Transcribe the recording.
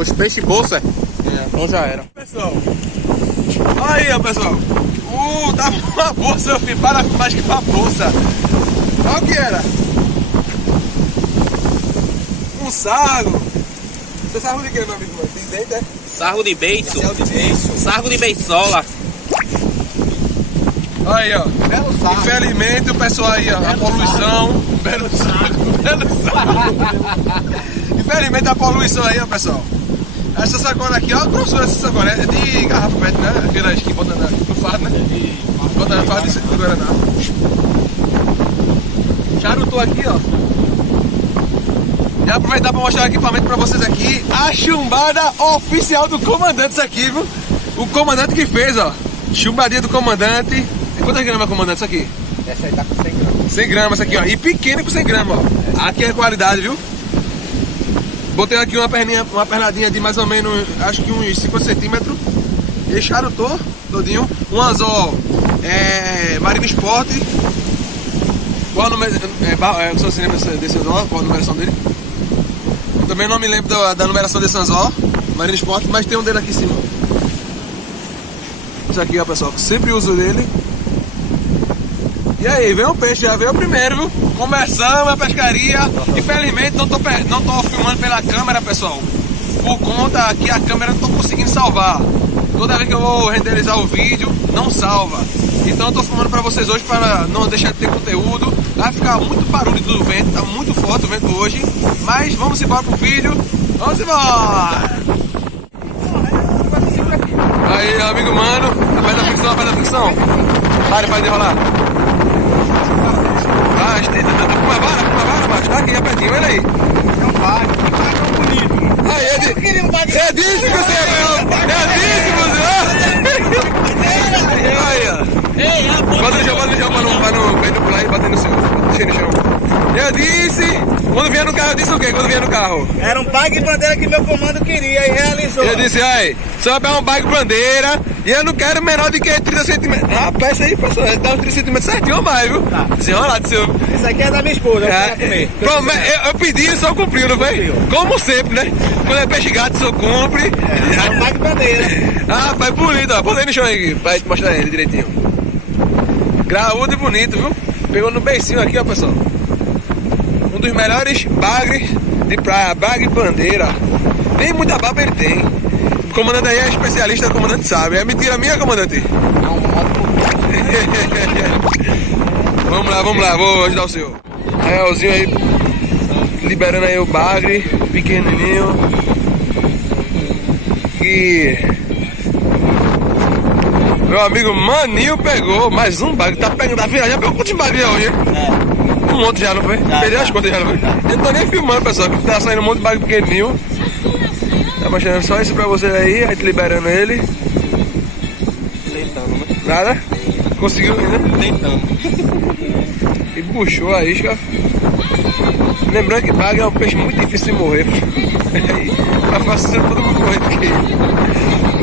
Os peixes bolsa. É. Então já era. Pessoal, aí ó pessoal, tava uma bolsa, eu fui para mais que uma bolsa. Olha o que era. Um sargo. Você é sargo de quê, meu amigo? Tem dente, é? Sargo de beiço. De beiço. Sargo de beiçola. Aí ó, Belo sargo. infelizmente o pessoal aí ó, a poluição. Belo sargo, belo sargo. Infelizmente a poluição aí ó pessoal. Essa sacola aqui, ó, a grossura dessa sacola é de garrafa PET, né? Aquelas que botam no fardo, né? Botam no fardo de Guaraná. Charutou aqui, ó. E aproveitar para mostrar o equipamento para vocês aqui. A chumbada oficial do comandante, isso aqui, viu? O comandante que fez, ó. Chumbadinha do comandante. Quantas gramas, comandante, isso aqui? Essa aí tá com 100 gramas. 100 gramas, isso aqui, ó. E pequeno com 100 gramas, ó. Aqui é qualidade, viu? Botei aqui uma pernadinha de mais ou menos, acho que uns 50 centímetros. Ele charutou todinho. Um anzol Marine Sport. Qual a numeração? Você lembra desse anzol? Qual a numeração dele? Eu também não me lembro da numeração desse anzol Marine Sport, mas tem um dele aqui em cima. Isso aqui, ó, pessoal, que sempre uso dele. E aí, veio o peixe, já veio o primeiro, viu? Conversamos a pescaria. Infelizmente não tô filmando pela câmera, pessoal. Por conta que a câmera não tô conseguindo salvar. Toda vez que eu vou renderizar o vídeo, não salva. Então eu tô filmando pra vocês hoje para não deixar de ter conteúdo. Vai ficar muito barulho do vento, tá muito forte o vento hoje. Mas vamos embora pro vídeo. Vamos embora! Aí, amigo mano, faz a fricção. Para de enrolar. Ah, com uma vara, macho. Tá aqui, rapidinho, olha aí. Não vai, que bonito. Aí, é disso que você é, aí, ó. Bota no chão pra não pular e bater no seu. Deixa no chão. Eu disse, quando vier no carro, eu disse o quê? Quando vier no carro? Era um bag de bandeira que meu comando queria e realizou. Eu disse, aí, só é um bag bandeira e eu não quero menor de que 30 centímetros. Rapaz, isso aí, pessoal, dá uns 30 centímetros certinho ou mais, viu? Tá. Desenrolado, seu. Esse aqui é da minha esposa, eu pedi e só cumpriu, não foi? Como sempre, né? Quando é peixe gato, só cumpre. É um bag de bandeira. Ah, pai, bonito, ó. Bota aí no chão aí, pra te mostrar ele direitinho. Graúdo e bonito, viu? Pegou no beicinho aqui, ó, pessoal. Um dos melhores bagres de praia, bagre bandeira. Nem muita baba ele tem. O comandante aí é especialista, o comandante sabe. É mentira minha, comandante? Vamos lá, vou ajudar o senhor. Raelzinho aí, liberando aí o bagre, pequenininho. E meu amigo Maninho pegou mais um bagre, tá pegando a viagem. Já pegou quantos bagres hoje, hein? Um monte já, não foi? Perdeu as contas já, não foi? Eu não tô nem filmando, pessoal, que tá saindo um monte de bagre pequenininho. Tá mostrando só isso pra vocês aí, a gente liberando ele. Tentando, né? Nada? Conseguiu ainda? Tentando. E puxou a isca. Lembrando que bagre é um peixe muito difícil de morrer. É fácil todo mundo morrer do que ele.